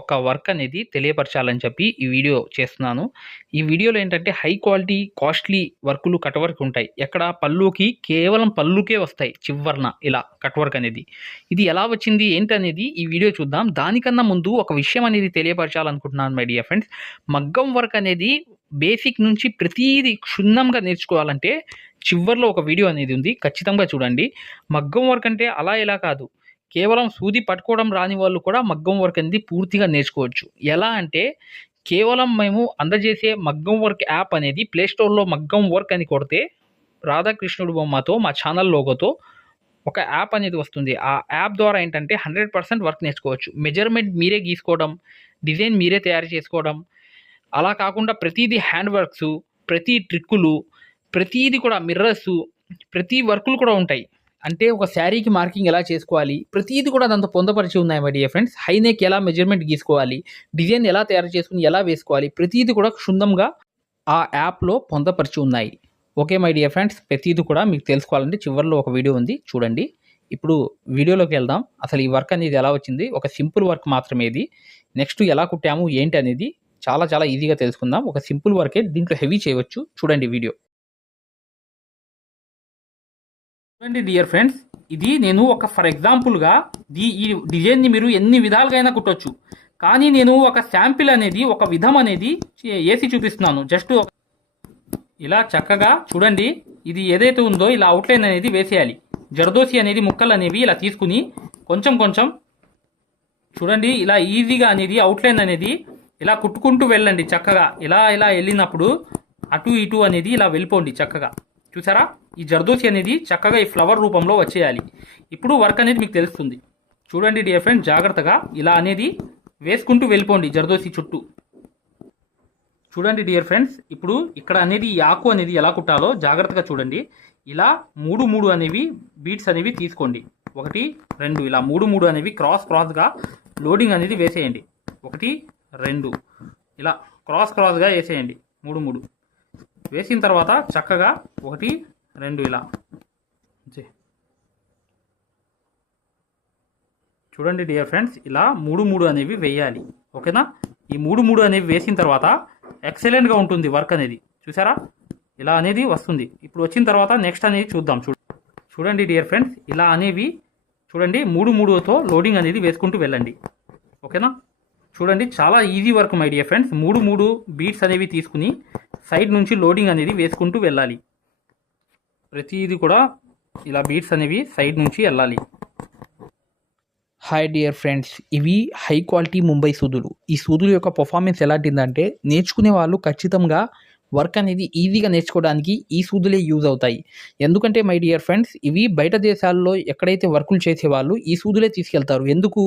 ఒక వర్క్ అనేది తెలియపరచాలని చెప్పి ఈ వీడియో చేస్తున్నాను. ఈ వీడియోలో ఏంటంటే హై క్వాలిటీ కాస్ట్లీ వర్కులు కట్ వర్క్ ఉంటాయి. ఎక్కడ పళ్ళుకి కేవలం పళ్ళుకే వస్తాయి చివర్న ఇలా కట్ వర్క్ అనేది. ఇది ఎలా వచ్చింది ఏంటనేది ఈ వీడియో చూద్దాం. దానికన్నా ముందు ఒక విషయం అనేది తెలియపరచాలనుకుంటున్నాను మై డియర్ ఫ్రెండ్స్ మగ్గం వర్క్ అనేది బేసిక్ నుంచి ప్రతీది క్షుణ్ణంగా నేర్చుకోవాలంటే చివర్లో ఒక వీడియో అనేది ఉంది. ఖచ్చితంగా చూడండి. మగ్గం వర్క్ అంటే అలా ఇలా కాదు. కేవలం సూది పట్టుకోవడం రాని వాళ్ళు కూడా మగ్గం వర్క్ అనేది పూర్తిగా నేర్చుకోవచ్చు. ఎలా అంటే కేవలం మేము అందజేసే మగ్గం వర్క్ యాప్ అనేది ప్లేస్టోర్లో మగ్గం వర్క్ అని కొడితే రాధాకృష్ణుడు బొమ్మతో మా ఛానల్ లోగోతో ఒక యాప్ అనేది వస్తుంది. ఆ యాప్ ద్వారా ఏంటంటే హండ్రెడ్ పర్సెంట్ వర్క్ నేర్చుకోవచ్చు. మెజర్మెంట్ మీరే గీసుకోవడం డిజైన్ మీరే తయారు చేసుకోవడం. అలా కాకుండా ప్రతిదీ హ్యాండ్ వర్క్స్ ప్రతి ట్రిక్కులు ప్రతిదీ కూడా మిర్రర్స్ ప్రతి వర్కులు కూడా ఉంటాయి. అంటే ఒక శారీకి మార్కింగ్ ఎలా చేసుకోవాలి? ప్రతిదీ కూడా దాంతో పొందపరిచి ఉన్నాయి my dear friends. High neck ఎలా మెజర్మెంట్ గీసుకోవాలి? డిజైన్ ఎలా తయారు చేసుకుని ఎలా వేసుకోవాలి? ప్రతిదీ కూడా క్షుణ్ణంగా ఆ యాప్లో పొందపరిచి ఉన్నాయి. Okay my dear friends. ప్రతిదీ కూడా మీకు తెలుసుకోవాలంటే చివరిలో ఒక వీడియో ఉంది. చూడండి. ఇప్పుడు వీడియోలోకి వెళ్దాం. అసలు ఈ వర్క్ అనేది ఎలా వచ్చింది? ఒక సింపుల్ వర్క్ మాత్రమే ఇది. నెక్స్ట్ ఎలా కుట్టాము? ఏంటి అనేది చాలా చాలా ఈజీగా తెలుసుకుందాం. ఒక సింపుల్ వర్కే దీంట్లో హెవీ చేయవచ్చు. చూడండి వీడియో. చూడండి డియర్ ఫ్రెండ్స్ ఇది నేను ఒక ఫర్ ఎగ్జాంపుల్గా దీ ఈ డిజైన్ని మీరు ఎన్ని విధాలుగా అయినా కుట్టొచ్చు. కానీ నేను ఒక శాంపిల్ అనేది ఒక విధం అనేది వేసి చూపిస్తున్నాను. జస్ట్ ఇలా చక్కగా చూడండి ఇది ఏదైతే ఉందో ఇలా అవుట్లైన్ అనేది వేసేయాలి. జరదోసి అనేది ముక్కలు అనేవి ఇలా తీసుకుని కొంచెం కొంచెం చూడండి ఇలా ఈజీగా అనేది అవుట్లైన్ అనేది ఇలా కుట్టుకుంటూ వెళ్ళండి చక్కగా. ఇలా ఇలా వెళ్ళినప్పుడు అటు ఇటు అనేది ఇలా వెళ్ళిపోండి చక్కగా. చూసారా? ఈ జర్దోసి అనేది చక్కగా ఈ ఫ్లవర్ రూపంలో వచ్చేయాలి. ఇప్పుడు వర్క్ అనేది మీకు తెలుస్తుంది. చూడండి డియర్ ఫ్రెండ్ జాగ్రత్తగా ఇలా అనేది వేసుకుంటూ వెళ్ళిపోండి జర్దోసి చుట్టూ. చూడండి డియర్ ఫ్రెండ్స్ ఇప్పుడు ఇక్కడ అనేది ఈ ఆకు అనేది ఎలా కుట్టాలో జాగ్రత్తగా చూడండి. ఇలా మూడు మూడు అనేవి బీట్స్ అనేవి తీసుకోండి. ఒకటి రెండు ఇలా మూడు మూడు అనేవి క్రాస్ క్రాస్గా లోడింగ్ అనేది వేసేయండి. ఒకటి రెండు ఇలా క్రాస్ క్రాస్గా వేసేయండి. మూడు మూడు. వేసిన తర్వాత చక్కగా ఒకటి రెండు ఇలా. చూడండి డియర్ ఫ్రెండ్స్ ఇలా మూడు మూడు అనేవి వేయాలి. ఓకేనా? ఈ మూడు మూడు అనేవి వేసిన తర్వాత ఎక్సలెంట్గా ఉంటుంది వర్క్ అనేది. చూసారా? ఇలా అనేది వస్తుంది. ఇప్పుడు వచ్చిన తర్వాత నెక్స్ట్ అనేది చూద్దాం. చూ చూడండి డియర్ ఫ్రెండ్స్ ఇలా అనేవి చూడండి మూడు మూడుతో లోడింగ్ అనేది వేసుకుంటూ వెళ్ళండి. ఓకేనా? చూడండి చాలా easy work my dear friends. మూడు మూడు బీట్స్ అనేవి తీసుకుని సైడ్ నుంచి లోడింగ్ అనేది వేసుకుంటూ వెళ్ళాలి. ప్రతిదీ కూడా ఇలా బీట్స్ అనేవి సైడ్ నుంచి వెళ్ళాలి. హాయ్ డియర్ ఫ్రెండ్స్ ఇవి హై క్వాలిటీ ముంబై సూదులు. ఈ సూదుల యొక్క పర్ఫార్మెన్స్ ఎలాంటిదంటే నేర్చుకునే వాళ్ళు ఖచ్చితంగా వర్క్ అనేది ఈజీగా నేర్చుకోవడానికి ఈ సూదులే యూజ్ అవుతాయి. ఎందుకంటే మై డియర్ ఫ్రెండ్స్ ఇవి బయట దేశాల్లో ఎక్కడైతే వర్కులు చేసేవాళ్ళు ఈ సూదులే తీసుకెళ్తారు. ఎందుకు?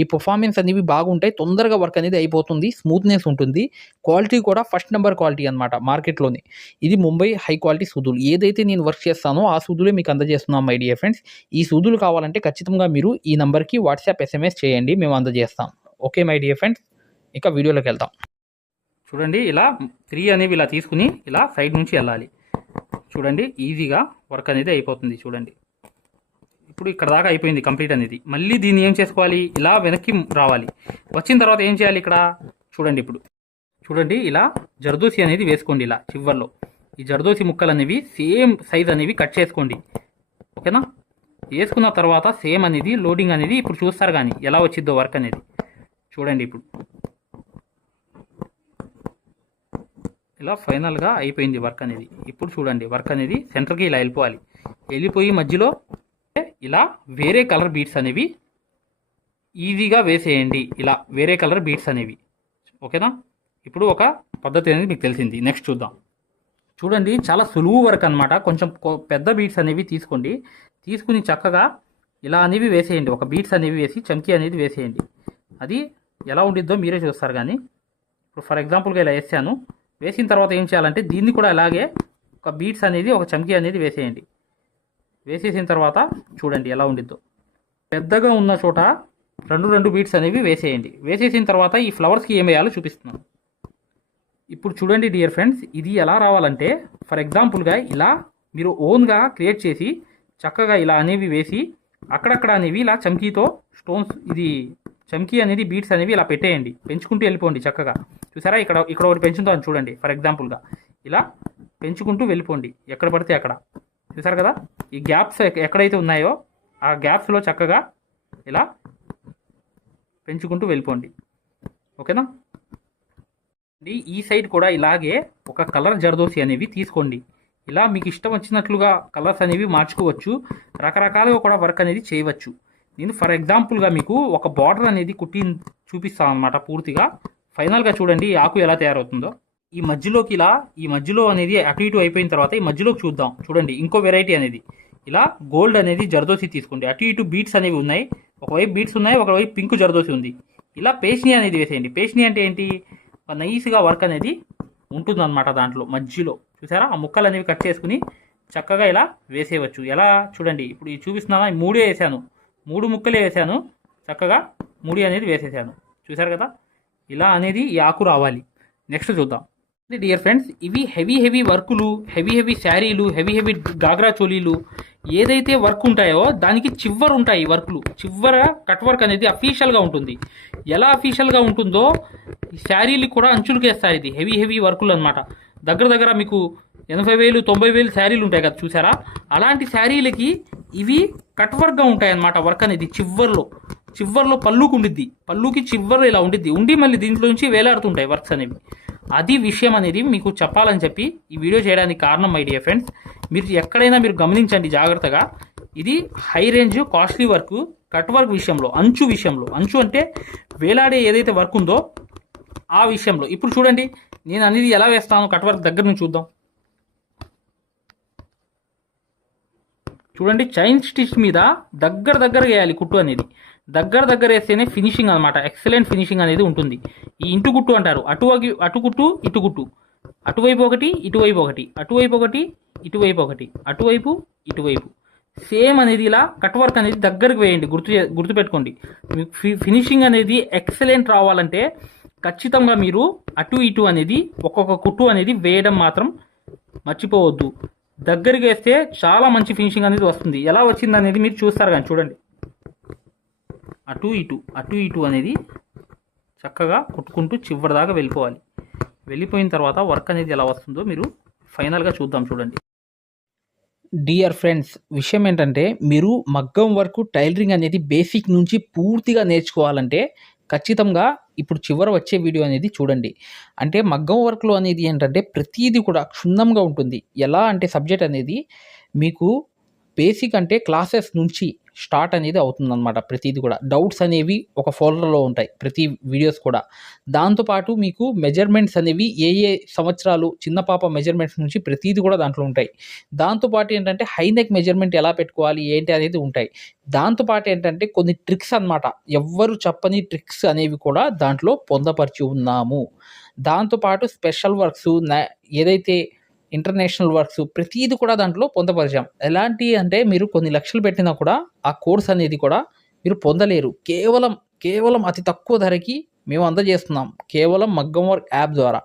ఈ పర్ఫార్మెన్స్ అనేవి బాగుంటాయి తొందరగా వర్క్ అనేది అయిపోతుంది స్మూత్నెస్ ఉంటుంది. క్వాలిటీ కూడా ఫస్ట్ నెంబర్ క్వాలిటీ అనమాట మార్కెట్లోని. ఇది ముంబై హై క్వాలిటీ సూదులు. ఏదైతే నేను వర్క్ చేస్తానో ఆ సూదులే మీకు అందజేస్తున్నాం మై డియర్ ఫ్రెండ్స్. ఈ సూదులు కావాలంటే ఖచ్చితంగా మీరు ఈ నెంబర్కి వాట్సాప్ ఎస్ఎంఎస్ చేయండి మేము అందజేస్తాం. Okay my dear friends. ఇక వీడియోలోకి వెళ్తాం చూడండి ఇలా త్రీ అనేవి ఇలా తీసుకుని ఇలా సైడ్ నుంచి వెళ్ళాలి. చూడండి ఈజీగా వర్క్ అనేది అయిపోతుంది చూడండి. ఇప్పుడు ఇక్కడ దాకా అయిపోయింది కంప్లీట్ అనేది. మళ్ళీ దీన్ని ఏం చేసుకోవాలి? ఇలా వెనక్కి రావాలి. వచ్చిన తర్వాత ఏం చేయాలి ఇక్కడ? చూడండి ఇప్పుడు. చూడండి ఇలా జర్దోసి అనేది వేసుకోండి ఇలా చివర్లో. ఈ జర్దోసి ముక్కలు అనేవి సేమ్ సైజ్ అనేవి కట్ చేసుకోండి. ఓకేనా? వేసుకున్న తర్వాత సేమ్ అనేది లోడింగ్ అనేది ఇప్పుడు చూస్తారు కానీ ఎలా వచ్చిద్దో వర్క్ అనేది. చూడండి ఇప్పుడు. ఇలా ఫైనల్గా అయిపోయింది వర్క్ అనేది. ఇప్పుడు చూడండి వర్క్ అనేది సెంటర్కి ఇలా వెళ్ళిపోవాలి. వెళ్ళిపోయి మధ్యలో ఇలా వేరే కలర్ బీట్స్ అనేవి ఈజీగా వేసేయండి. ఇలా వేరే కలర్ బీట్స్ అనేవి. ఓకేనా? ఇప్పుడు ఒక పద్ధతి అనేది మీకు తెలిసింది. నెక్స్ట్ చూద్దాం. చూడండి చాలా సులువు వర్క్ అనమాట కొంచెం కొ- పెద్ద బీట్స్ అనేవి తీసుకోండి. తీసుకుని చక్కగా ఇలా అనేవి వేసేయండి. ఒక బీట్స్ అనేవి వేసి చమ్కీ అనేది వేసేయండి. అది ఎలా ఉండిద్దో మీరే చూస్తారు కానీ. ఇప్పుడు ఫర్ ఎగ్జాంపుల్గా ఇలా వేసాను. వేసిన తర్వాత ఏం చేయాలంటే దీన్ని కూడా అలాగే ఒక బీట్స్ అనేది ఒక చమ్కీ అనేది వేసేయండి. వేసేసిన తర్వాత చూడండి ఎలా ఉండిద్దో. పెద్దగా ఉన్న చోట రెండు రెండు బీట్స్ అనేవి వేసేయండి. వేసేసిన తర్వాత ఈ ఫ్లవర్స్కి ఏం వేయాలో చూపిస్తున్నాను. ఇప్పుడు చూడండి డియర్ ఫ్రెండ్స్ ఇది ఎలా రావాలంటే ఫర్ ఎగ్జాంపుల్గా ఇలా మీరు ఓన్గా క్రియేట్ చేసి చక్కగా ఇలా అనేవి వేసి అక్కడక్కడ అనేవి ఇలా చమ్కీతో స్టోన్స్ ఇది చమ్కీ అనేది బీట్స్ అనేవి ఇలా పెట్టేయండి. పెంచుకుంటూ వెళ్ళిపోండి చక్కగా. చూసారా? ఇక్కడ ఇక్కడ ఒకటి పెంచుతాను చూడండి ఫర్ ఎగ్జాంపుల్గా ఇలా పెంచుకుంటూ వెళ్ళిపోండి ఎక్కడ పడితే అక్కడ. చూసారు కదా? ఈ గ్యాప్స్ ఎక్కడైతే ఉన్నాయో ఆ గ్యాప్స్లో చక్కగా ఇలా పెంచుకుంటూ వెళ్ళిపోండి. ఓకేనా? ఈ- సైడ్ కూడా ఇలాగే ఒక కలర్ జరదోసి అనేవి తీసుకోండి. ఇలా మీకు ఇష్టం వచ్చినట్లుగా కలర్స్ అనేవి మార్చుకోవచ్చు. రకరకాలుగా కూడా వర్క్ అనేది చేయవచ్చు. నేను ఫర్ ఎగ్జాంపుల్గా మీకు ఒక బార్డర్ అనేది కుట్టి చూపిస్తాను అనమాట పూర్తిగా ఫైనల్గా చూడండి ఈ ఆకు ఎలా తయారవుతుందో. ఈ మధ్యలోకి ఇలా ఈ మధ్యలో అనేది అటు ఇటు అయిపోయిన తర్వాత ఈ మధ్యలోకి చూద్దాం. చూడండి ఇంకో వెరైటీ అనేది. ఇలా గోల్డ్ అనేది జరదోసి తీసుకోండి. అటు ఇటు బీట్స్ అనేవి ఉన్నాయి. ఒకవైపు బీట్స్ ఉన్నాయి ఒకవైపు పింక్ జరదోసి ఉంది. ఇలా పేష్ని అనేది వేసేయండి. పేష్ని అంటే ఏంటి? నైస్గా వర్క్ అనేది ఉంటుందన్నమాట దాంట్లో మధ్యలో. చూసారా? ఆ ముక్కలు అనేవి కట్ చేసుకుని చక్కగా ఇలా వేసేయవచ్చు. ఎలా? చూడండి ఇప్పుడు ఇది చూపిస్తున్నానా? మూడే వేసాను. మూడు ముక్కలే వేసాను. చక్కగా ముడి అనేది వేసేసాను. చూసారు కదా? ఇలా అనేది ఈ ఆకు రావాలి. నెక్స్ట్ చూద్దాం. డియర్ ఫ్రెండ్స్ ఇవి హెవీ హెవీ వర్కులు హెవీ హెవీ శారీలు హెవీ హెవీ గాగ్రా చోలీలు ఏదైతే వర్క్ ఉంటాయో దానికి చివర ఉంటాయి వర్క్లు. చివర కట్ వర్క్ అనేది అఫీషియల్గా ఉంటుంది. ఎలా అఫీషియల్గా ఉంటుందో ఈ శారీలు కూడా అంచులకి వేస్తారు ఇది. హెవీ హెవీ వర్కులు అనమాట దగ్గర దగ్గర మీకు ఎనభై వేలు తొంభై వేలు శారీలు ఉంటాయి కదా చూసారా? అలాంటి శారీలకి ఇవి కట్ వర్క్గా ఉంటాయన్నమాట వర్క్ అనేది చివర్లో. చివర్లో పళ్ళుకు ఉండిద్ది. పళ్ళుకి చివర్లో ఇలా ఉండిద్ది. ఉండి మళ్ళీ దీంట్లో నుంచి వేలాడుతుంటాయి వర్క్స్ అనేవి. అది విషయం అనేది మీకు చెప్పాలని చెప్పి ఈ వీడియో చేయడానికి కారణం మై డియర్ ఫ్రెండ్స్ మీరు ఎక్కడైనా మీరు గమనించండి జాగ్రత్తగా. ఇది high range costly work cut work విషయంలో అంచు విషయంలో. అంచు అంటే వేలాడే ఏదైతే వర్క్ ఉందో ఆ విషయంలో. ఇప్పుడు చూడండి నేను అనేది ఎలా వేస్తాను కట్ వర్క్ దగ్గర నుంచి చూద్దాం. చూడండి చైన్ స్టిచ్ మీద దగ్గర దగ్గర వేయాలి కుట్టు అనేది. దగ్గర దగ్గర వేస్తేనే ఫినిషింగ్ అనమాట ఎక్సలెంట్ ఫినిషింగ్ అనేది ఉంటుంది. ఈ ఇంటు కుట్టు అంటారు. అటు అటు కుట్టు ఇటు కుట్టు. అటువైపు ఒకటి ఇటువైపు ఒకటి. అటువైపు ఒకటి ఇటువైపు ఒకటి. అటువైపు ఇటువైపు. సేమ్ అనేది ఇలా కట్ వర్క్ అనేది దగ్గరకు వేయండి. గుర్తు గుర్తుపెట్టుకోండి. మీకు ఫి- ఫినిషింగ్ అనేది ఎక్సలెంట్ రావాలంటే ఖచ్చితంగా మీరు అటు ఇటు అనేది ఒక్కొక్క కుట్టు అనేది వేయడం మాత్రం మర్చిపోవద్దు. దగ్గరికి వేస్తే చాలా మంచి ఫినిషింగ్ అనేది వస్తుంది. ఎలా వచ్చింది అనేది మీరు చూస్తారు కానీ చూడండి. అటు ఇటు అటు ఇటు అనేది చక్కగా కుట్టుకుంటూ చివరి దాకా వెళ్ళిపోవాలి. వెళ్ళిపోయిన తర్వాత వర్క్ అనేది ఎలా వస్తుందో మీరు ఫైనల్గా చూద్దాం చూడండి. డియర్ ఫ్రెండ్స్ విషయం ఏంటంటే మీరు మగ్గం వరకు టైలరింగ్ అనేది బేసిక్ నుంచి పూర్తిగా నేర్చుకోవాలంటే ఖచ్చితంగా ఇప్పుడు చివర వచ్చే వీడియో అనేది చూడండి. అంటే మగ్గం వర్క్లో అనేది ఏంటంటే ప్రతిదీ కూడా క్షుణ్ణంగా ఉంటుంది. ఎలా అంటే సబ్జెక్ట్ అనేది మీకు బేసిక్ అంటే క్లాసెస్ నుంచి స్టార్ట్ అనేది అవుతుందన్నమాట ప్రతిది కూడా. డౌట్స్ అనేవి ఒక ఫోల్డర్లో ఉంటాయి ప్రతి వీడియోస్ కూడా. దాంతోపాటు మీకు మెజర్మెంట్స్ అనేవి ఏ ఏ సంవత్సరాలు చిన్న పాప మెజర్మెంట్స్ నుంచి ప్రతిది కూడా దాంట్లో ఉంటాయి. దాంతోపాటు ఏంటంటే హైనెక్ మెజర్మెంట్ ఎలా పెట్టుకోవాలి ఏంటి అనేది ఉంటాయి. దాంతోపాటు ఏంటంటే కొన్ని ట్రిక్స్ అన్నమాట. ఎవ్వరు చెప్పని ట్రిక్స్ అనేవి కూడా దాంట్లో పొందపరిచి ఉన్నాము. దాంతోపాటు స్పెషల్ వర్క్స్ ఏదైతే ఇంటర్నేషనల్ వర్క్స్ ప్రతిదీ కూడా దాంట్లో పొందపరిచాం. ఎలాంటి అంటే మీరు కొన్ని లక్షలు పెట్టినా కూడా ఆ కోర్స్ అనేది కూడా మీరు పొందలేరు. కేవలం కేవలం అతి తక్కువ ధరకి మేము అందజేస్తున్నాం. కేవలం మగ్గం వర్క్ యాప్ ద్వారా.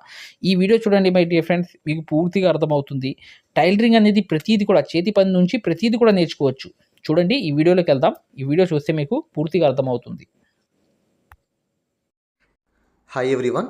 ఈ వీడియో చూడండి మై డియర్ ఫ్రెండ్స్ మీకు పూర్తిగా అర్థమవుతుంది. టైలరింగ్ అనేది ప్రతిదీ కూడా చేతి పని నుంచి ప్రతిదీ కూడా నేర్చుకోవచ్చు. చూడండి ఈ వీడియోలోకి వెళ్దాం. ఈ వీడియో చూస్తే మీకు పూర్తిగా అర్థమవుతుంది. Hi everyone